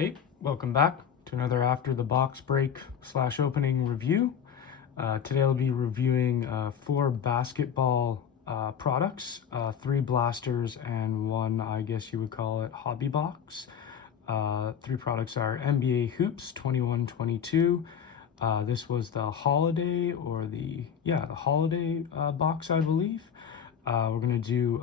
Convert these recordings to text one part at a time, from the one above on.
Hey, welcome back to another After the Box Break / opening review. Today I'll be reviewing 4 basketball products, 3 blasters and 1, I guess you would call it, hobby box. 3 products are NBA Hoops 21-22. This was the holiday the holiday box, I believe. We're going to do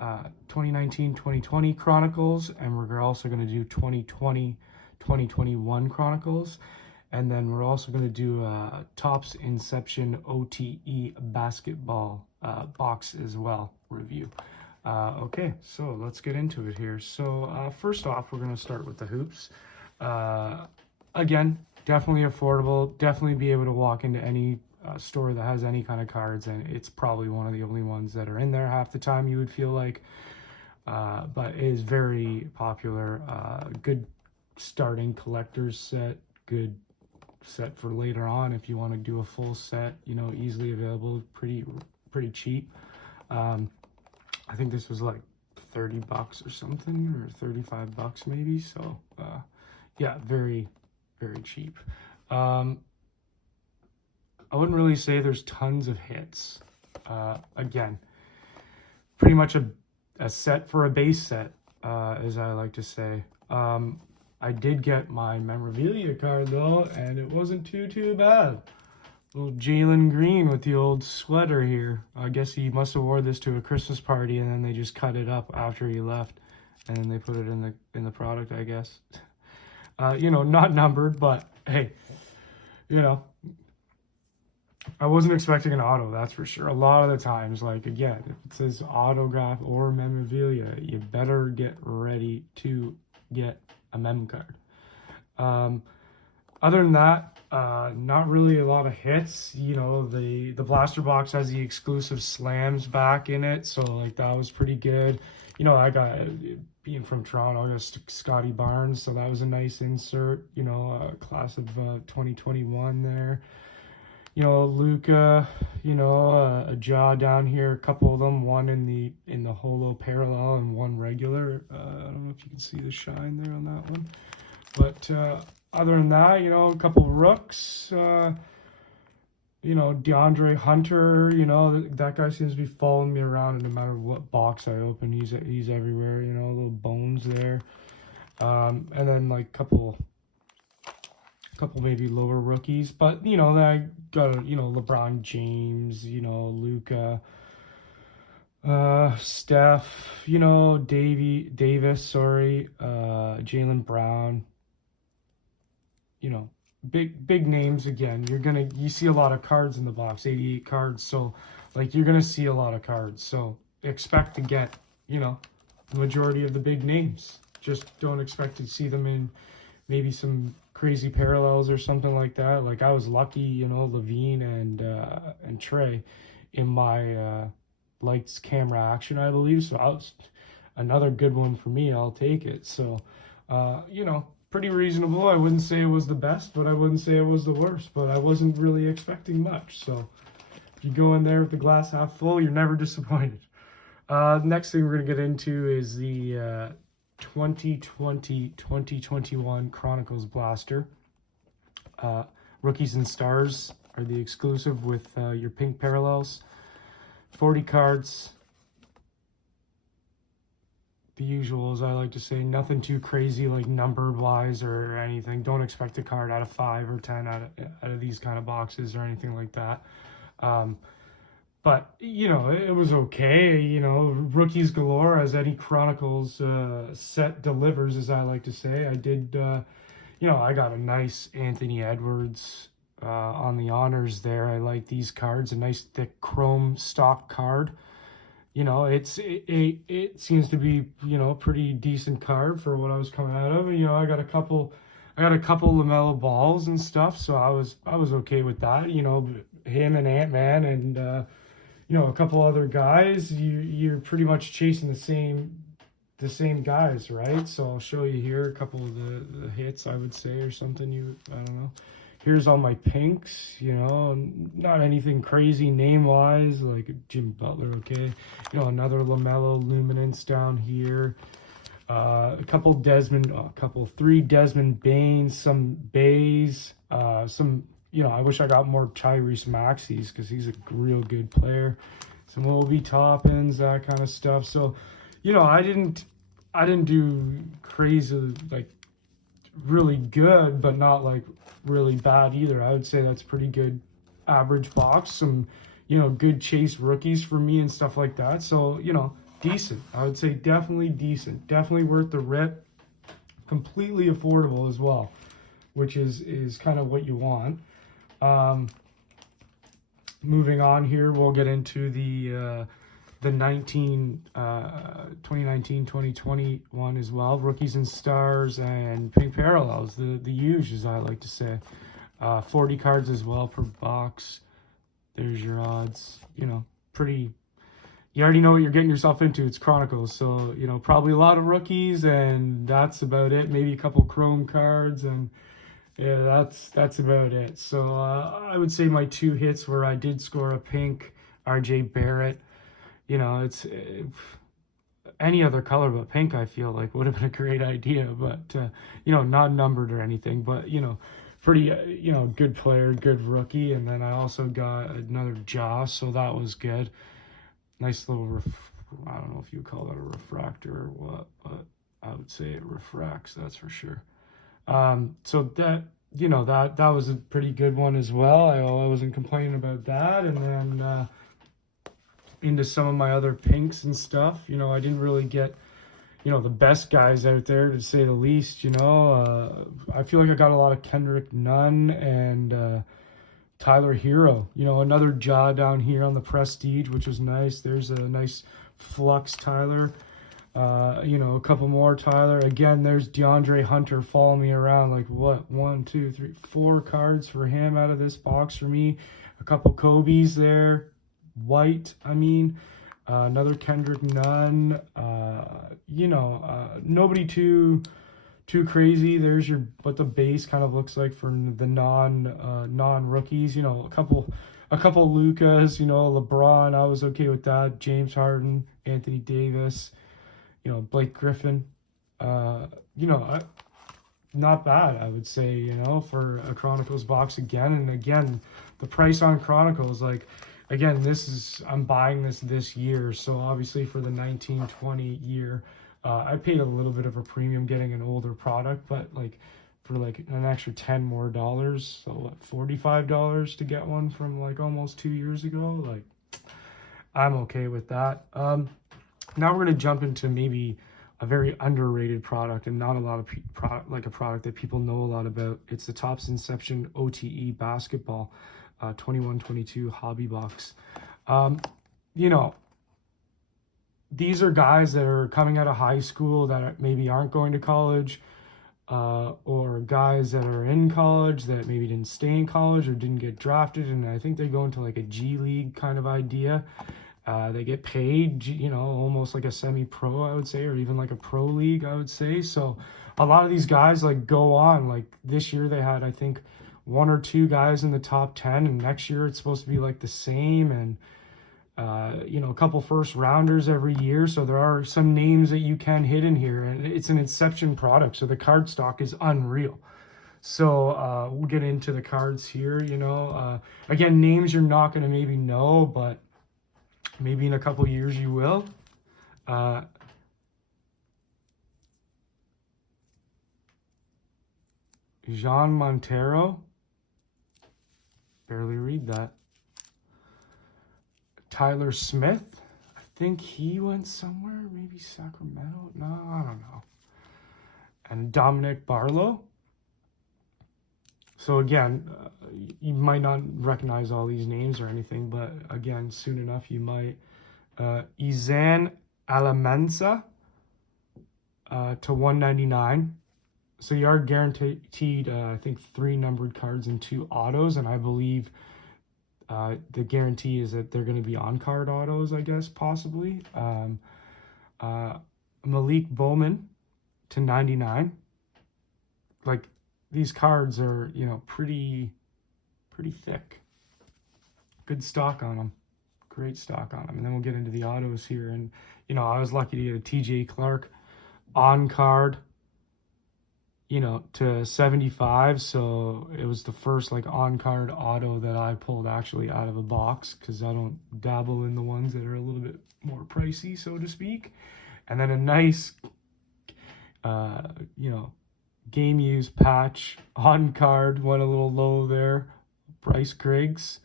2019-2020 Chronicles, and we're also going to do 2020-2021 Chronicles, and then we're also going to do Topps Inception OTE basketball box as well review. Okay, so let's get into it here. So first off, we're going to start with the hoops. Again, definitely affordable, definitely be able to walk into any store that has any kind of cards, and it's probably one of the only ones that are in there half the time, you would feel like. But it is very popular. Good starting collector's set, good set for later on if you want to do a full set, easily available, pretty cheap. I think this was like $30 or something, or $35 maybe. So yeah, very cheap. I wouldn't really say there's tons of hits. Again, pretty much a set for a base set, as I like to say. I did get my memorabilia card though, and it wasn't too bad. Little Jalen Green with the old sweater here. I guess he must have wore this to a Christmas party, and then they just cut it up after he left, and then they put it in the product, I guess. Not numbered, but hey, I wasn't expecting an auto, that's for sure. A lot of the times, like, again, if it says autograph or memorabilia, you better get ready to get a mem card. Other than that, not really a lot of hits. The blaster box has the exclusive slams back in it, so like that was pretty good. I got, being from Toronto, I got Scotty Barnes, so that was a nice insert. Class of 2021 there. Luca, a jaw down here, a couple of them, one in the holo parallel and one regular. I don't know if you can see the shine there on that one. But other than that, a couple of rooks, DeAndre Hunter, that guy seems to be following me around, and no matter what box I open, he's everywhere, little bones there. And then like couple maybe lower rookies, but I got LeBron James, Luca, Steph, Davis, Jaylen Brown, big names. Again, you see a lot of cards in the box, 88 cards, so like you're gonna see a lot of cards, so expect to get the majority of the big names. Just don't expect to see them in maybe some crazy parallels or something like that. Like I was lucky, Levine and Trey in my lights camera action, I believe. So I was another good one for me. I'll take it. So pretty reasonable. I wouldn't say it was the best, but I wouldn't say it was the worst. But I wasn't really expecting much. So if you go in there with the glass half full, you're never disappointed. Next thing we're gonna get into is the 2020-2021 Chronicles Blaster. Rookies and Stars are the exclusive with your pink parallels. 40 cards. The usual, as I like to say, nothing too crazy like numbered wise or anything. Don't expect a card out of 5 or 10 out of these kind of boxes or anything like that. But, it was okay, rookies galore, as any Chronicles set delivers, as I like to say. I did, I got a nice Anthony Edwards on the honors there. I like these cards, a nice thick chrome stock card. It seems to be, pretty decent card for what I was coming out of. I got a couple LaMelo balls and stuff, so I was okay with that. Him and Ant-Man and a couple other guys, you're pretty much chasing the same guys, right? So I'll show you here a couple of the hits, I would say, or something. I don't know. Here's all my pinks, not anything crazy name-wise, like Jim Butler, okay? Another LaMelo Luminance down here. Three Desmond Bains, some Bays, some, I wish I got more Tyrese Maxey's because he's a real good player. Some Obi Toppins, that kind of stuff. So, I didn't do crazy, like really good, but not like really bad either. I would say that's pretty good average box. Some, good chase rookies for me and stuff like that. So, decent. I would say definitely decent. Definitely worth the rip. Completely affordable as well, which is kind of what you want. Moving on here, we'll get into the 2019-2021 as well. Rookies and stars and pink parallels, the huge, as I like to say. 40 cards as well per box. There's your odds. Pretty. You already know what you're getting yourself into. It's Chronicles, so probably a lot of rookies, and that's about it. Maybe a couple Chrome cards, and yeah, that's about it. So I would say my two hits where I did score a pink RJ Barrett. It's any other color but pink. I feel like would have been a great idea, but not numbered or anything. But pretty good player, good rookie, and then I also got another Joss, so that was good. Nice little I don't know if you call that a refractor or what, but I would say it refracts, that's for sure. So that was a pretty good one as well. I wasn't complaining about that. And then into some of my other pinks and stuff, I didn't really get the best guys out there, to say the least. I feel like I got a lot of Kendrick Nunn and Tyler Hero, another jaw down here on the Prestige, which was nice. There's a nice flux Tyler. A couple more Tyler. Again, there's DeAndre Hunter following me around. Like, what? 1, 2, 3, 4 cards for him out of this box for me. A couple Kobe's there. White, another Kendrick Nunn. Nobody too crazy. There's what the base kind of looks like for the non rookies. A couple Lucas. LeBron. I was okay with that. James Harden, Anthony Davis. Blake Griffin. Not bad, I would say. For a Chronicles box again and again. The price on Chronicles, like, again, I'm buying this year, so obviously for the 19-20 year. I paid a little bit of a premium getting an older product, but like for like an extra $10 more, so what, $45 to get one from like almost 2 years ago, like I'm okay with that. Now we're gonna jump into maybe a very underrated product and not a lot of a product that people know a lot about. It's the Topps Inception OTE basketball 21-22 hobby box. These are guys that are coming out of high school that maybe aren't going to college, or guys that are in college that maybe didn't stay in college or didn't get drafted, and I think they go into like a G League kind of idea. They get paid, almost like a semi-pro, I would say, or even like a pro league, I would say. So a lot of these guys like go on. Like this year they had, I think, 1 or 2 guys in the top 10, and next year it's supposed to be like the same, and a couple first rounders every year. So there are some names that you can hit in here, and it's an Inception product, so the card stock is unreal. So we'll get into the cards here. Again, names you're not going to maybe know, but maybe in a couple years you will. Jean Montero, barely read that. Tyler Smith, I think he went somewhere, maybe Sacramento. No, I don't know. And Dominic Barlow. So again, you might not recognize all these names or anything, but again, soon enough you might. Izan Alamensa to 199. So you are guaranteed, I think, 3 numbered cards and 2 autos, and I believe the guarantee is that they're going to be on-card autos, I guess, possibly. Malik Bowman to 99. Like, these cards are, pretty thick. Good stock on them. Great stock on them. And then we'll get into the autos here. And, I was lucky to get a TJ Clark on card, to 75. So it was the first like on card auto that I pulled actually out of a box, because I don't dabble in the ones that are a little bit more pricey, so to speak. And then a nice, uh, you know, game use patch on card, went a little low there, Bryce Griggs.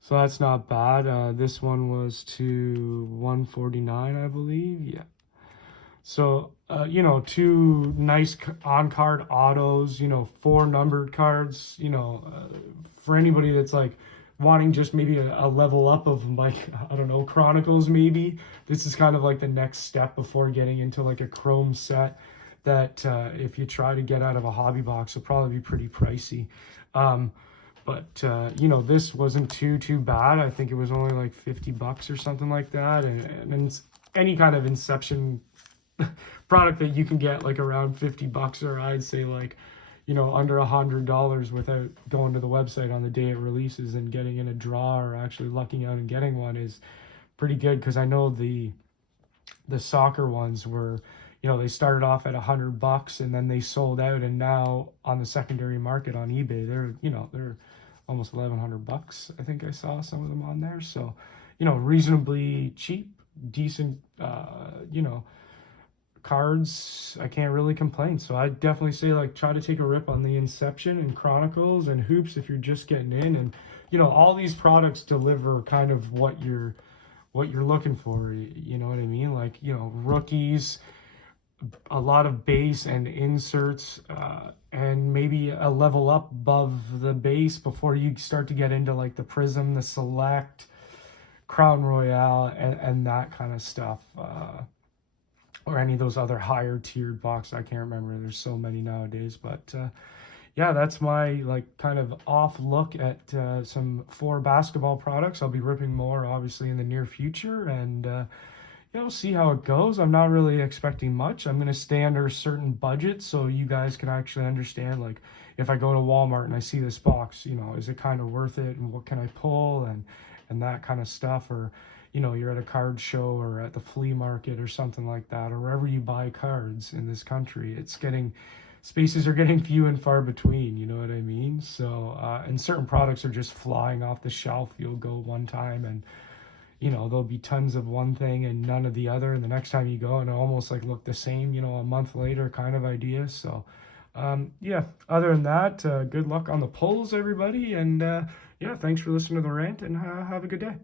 So that's not bad. This one was to 149, I believe. Yeah. So, two nice on-card autos, four numbered cards, for anybody that's like wanting just maybe a level up of like, I don't know, Chronicles maybe. This is kind of like the next step before getting into like a Chrome set that if you try to get out of a hobby box will probably be pretty pricey. But this wasn't too bad. I think it was only like $50 or something like that. And it's any kind of Inception product that you can get like around $50, or I'd say like, under $100 without going to the website on the day it releases and getting in a draw or actually lucking out and getting one is pretty good. Because I know the soccer ones were, they started off at $100 and then they sold out, and now on the secondary market on eBay, they're almost $1,100. I think I saw some of them on there. So, reasonably cheap, decent, cards. I can't really complain. So I definitely say like try to take a rip on the Inception and Chronicles and Hoops if you're just getting in. And all these products deliver kind of what you're looking for. You know what I mean? Like, rookies, a lot of base and inserts, and maybe a level up above the base before you start to get into like the Prism, the Select, Crown Royale, and that kind of stuff. Or any of those other higher tiered boxes. I can't remember. There's so many nowadays. But yeah, that's my like kind of off look at some 4 basketball products. I'll be ripping more obviously in the near future, and we'll see how it goes. I'm not really expecting much. I'm going to stay under a certain budget so you guys can actually understand, like, if I go to Walmart and I see this box, is it kind of worth it, and what can I pull, and that kind of stuff. Or you're at a card show or at the flea market or something like that, or wherever you buy cards in this country, spaces are getting few and far between, you know what I mean? So, and certain products are just flying off the shelf. You'll go one time and, there'll be tons of one thing and none of the other. And the next time you go and it almost like look the same, a month later kind of idea. So, yeah, other than that, good luck on the polls, everybody. And, yeah, thanks for listening to the rant, and have a good day.